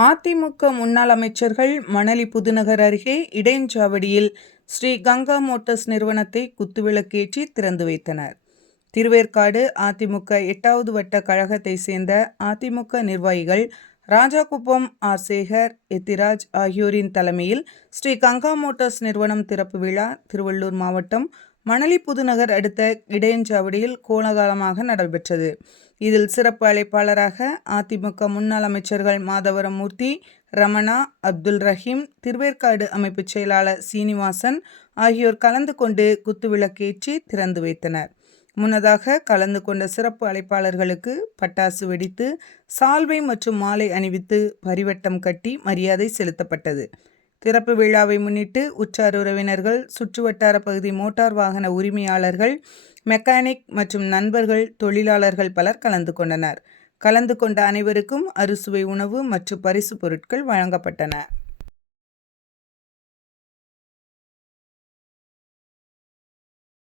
அதிமுக முன்னாள் அமைச்சர்கள் மணலி புதுநகர் அருகே இடையஞ்சாவடியில் ஸ்ரீ கங்கா மோட்டார்ஸ் நிறுவனத்தை குத்துவிளக்கேற்றி திறந்து வைத்தனர். திருவேற்காடு அதிமுக எட்டாவது வட்ட கழகத்தை சேர்ந்த அதிமுக நிர்வாகிகள் ராஜாகுப்பம் ஆர் சேகர் எத்திராஜ் ஆகியோரின் தலைமையில் ஸ்ரீ கங்கா மோட்டார்ஸ் நிறுவனம் திறப்பு விழா திருவள்ளூர் மாவட்டம் மணலி புதுநகர் அடுத்த இடையஞ்சாவடியில் கோலகாலமாக நடைபெற்றது. இதில் சிறப்பு அழைப்பாளராக அதிமுக முன்னாள் அமைச்சர்கள் மாதவரம் மூர்த்தி ரமணா அப்துல் ரஹீம் திருவேற்காடு அமைப்பு செயலாளர் சீனிவாசன் ஆகியோர் கலந்து கொண்டு குத்துவிளக்கேற்றி திறந்து வைத்தனர். முன்னதாக கலந்து கொண்ட சிறப்பு அழைப்பாளர்களுக்கு பட்டாசு வெடித்து சால்வை மற்றும் மாலை அணிவித்து பரிவட்டம் கட்டி மரியாதை செலுத்தப்பட்டது. திறப்பு விழாவை முன்னிட்டு உற்றார் உறவினர்கள் சுற்றுவட்டார பகுதி மோட்டார் வாகன உரிமையாளர்கள் மெக்கானிக் மற்றும் நண்பர்கள் தொழிலாளர்கள் பலர் கலந்து கொண்டனர். கலந்து கொண்ட அனைவருக்கும் அறுசுவை உணவு மற்றும் பரிசு பொருட்கள் வழங்கப்பட்டன.